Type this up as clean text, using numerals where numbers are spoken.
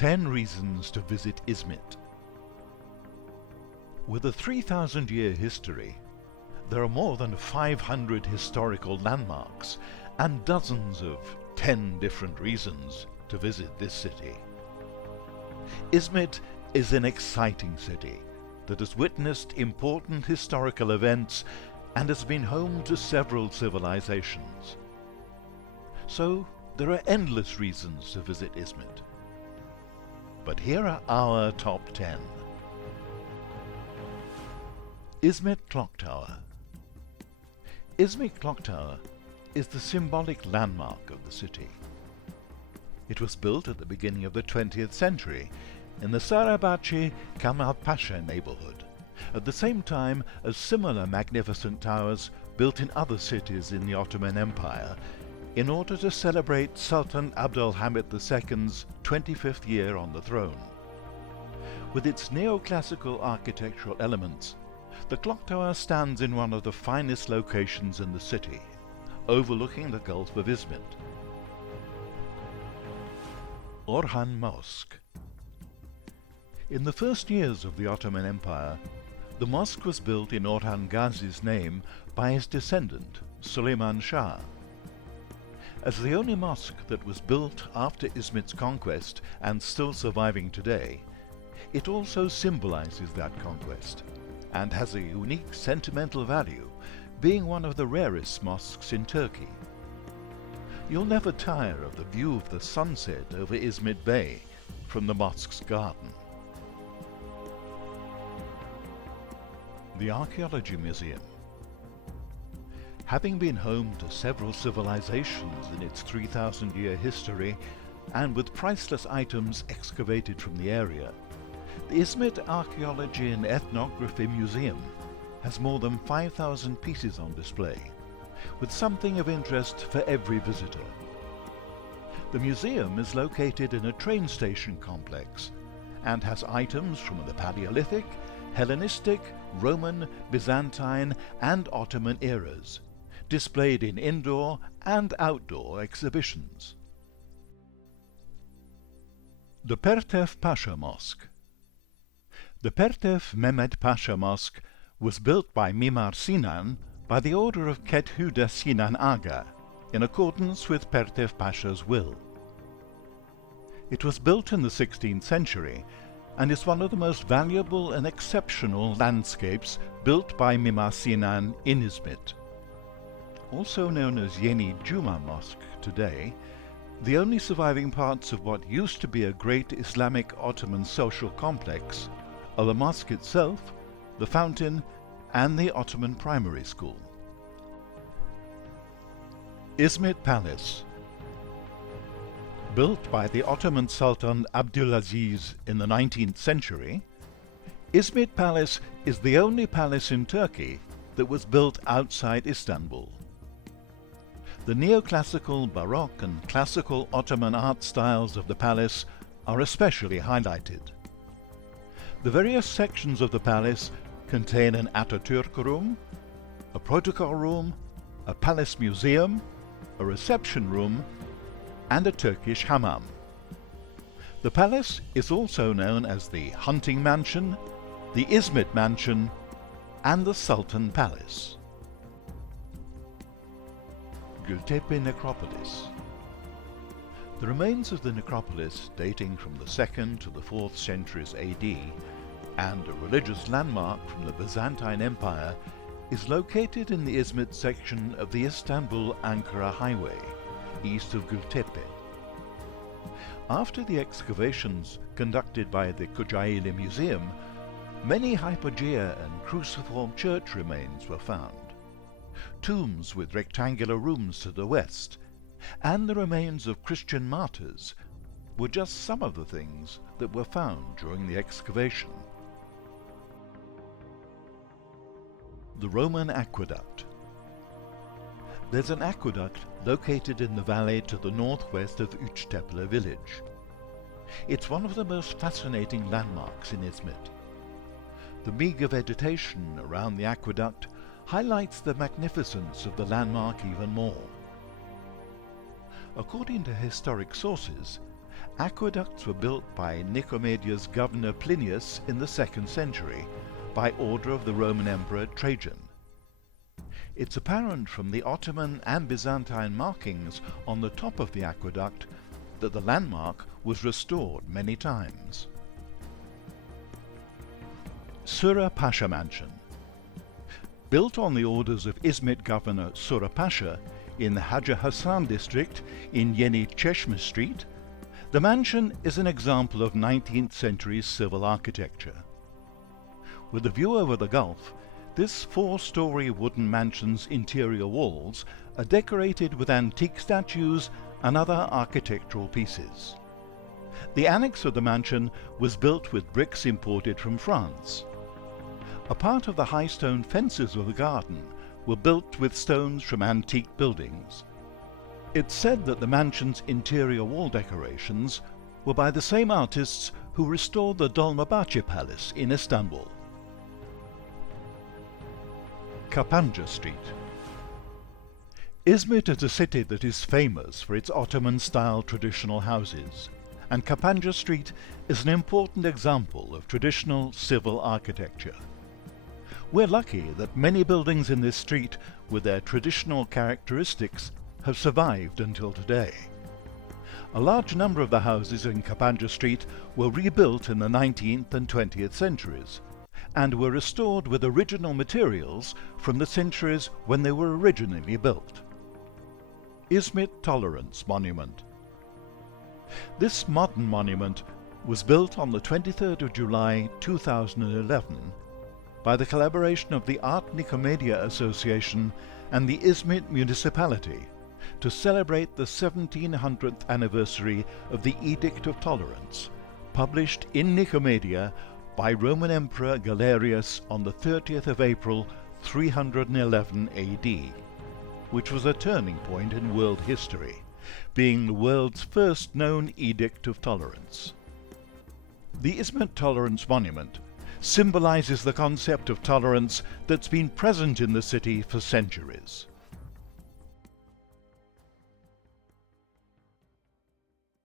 10 reasons to visit Izmit. With a 3,000-year history, there are more than 500 historical landmarks and dozens of 10 different reasons to visit this city. Izmit is an exciting city that has witnessed important historical events and has been home to several civilizations. So, there are endless reasons to visit Izmit. But here are our top 10. Izmit Clock Tower. Izmit Clock Tower is the symbolic landmark of the city. It was built at the beginning of the 20th century in the Surapasha Pasha neighborhood, at the same time as similar magnificent towers built in other cities in the Ottoman Empire in order to celebrate Sultan Abdülhamid II's 25th year on the throne. With its neoclassical architectural elements, the clock tower stands in one of the finest locations in the city, overlooking the Gulf of Izmit. Orhan Mosque. In the first years of the Ottoman Empire, the mosque was built in Orhan Gazi's name by his descendant, Süleyman Shah. As the only mosque that was built after Izmit's conquest and still surviving today, it also symbolizes that conquest and has a unique sentimental value, being one of the rarest mosques in Turkey. You'll never tire of the view of the sunset over Izmit Bay from the mosque's garden. The Archaeology Museum. Having been home to several civilizations in its 3,000-year history, and with priceless items excavated from the area, the Izmit Archaeology and Ethnography Museum has more than 5,000 pieces on display, with something of interest for every visitor. The museum is located in a train station complex and has items from the Paleolithic, Hellenistic, Roman, Byzantine and Ottoman eras, displayed in indoor and outdoor exhibitions. The Pertev Pasha Mosque. The Pertev Mehmet Pasha Mosque was built by Mimar Sinan by the order of Kethuda Sinan Aga, in accordance with Pertev Pasha's will. It was built in the 16th century and is one of the most valuable and exceptional landscapes built by Mimar Sinan in Izmit. Also known as Yeni Juma Mosque today, the only surviving parts of what used to be a great Islamic Ottoman social complex are the mosque itself, the fountain, and the Ottoman primary school. Izmit Palace. Built by the Ottoman Sultan Abdülaziz in the 19th century, Izmit Palace is the only palace in Turkey that was built outside Istanbul. The neoclassical, Baroque and classical Ottoman art styles of the palace are especially highlighted. The various sections of the palace contain an Atatürk room, a protocol room, a palace museum, a reception room, and a Turkish hammam. The palace is also known as the Hunting Mansion, the Izmit Mansion, and the Sultan Palace. Gültepe Necropolis. The remains of the necropolis, dating from the 2nd to the 4th centuries AD, and a religious landmark from the Byzantine Empire, is located in the Izmit section of the Istanbul-Ankara Highway, east of Gültepe. After the excavations conducted by the Kocaeli Museum, many hypogea and cruciform church remains were found, tombs with rectangular rooms to the west, and the remains of Christian martyrs were just some of the things that were found during the excavation. The Roman Aqueduct. There's an aqueduct located in the valley to the northwest of Üçtepe village. It's one of the most fascinating landmarks in Izmit. The meager vegetation around the aqueduct highlights the magnificence of the landmark even more. According to historic sources, Aqueducts were built by Nicomedia's governor Plinius in the 2nd century by order of the Roman Emperor Trajan. It's apparent from the Ottoman and Byzantine markings on the top of the aqueduct that the landmark was restored many times. Surapasha Mansion. Built on the orders of Izmit governor Surapasha in the Haji Hassan district in Yeni Çeşme Street, the mansion is an example of 19th century civil architecture. With a view over the Gulf, this 4-story wooden mansion's interior walls are decorated with antique statues and other architectural pieces. The annex of the mansion was built with bricks imported from France. A part of the high stone fences of the garden were built with stones from antique buildings. It's said that the mansion's interior wall decorations were by the same artists who restored the Dolmabahce Palace in Istanbul. Kapanja Street. Izmit is a city that is famous for its Ottoman-style traditional houses, and Kapanja Street is an important example of traditional civil architecture. We're lucky that many buildings in this street with their traditional characteristics have survived until today. A large number of the houses in Kapanja Street were rebuilt in the 19th and 20th centuries, and were restored with original materials from the centuries when they were originally built. Izmit Tolerance Monument. This modern monument was built on the 23rd of July 2011 by the collaboration of the Art Nicomedia Association and the Izmit Municipality to celebrate the 1700th anniversary of the Edict of Tolerance, published in Nicomedia by Roman Emperor Galerius on the 30th of April 311 AD, which was a turning point in world history, being the world's first known Edict of Tolerance. The Izmit Tolerance Monument symbolizes the concept of tolerance that's been present in the city for centuries.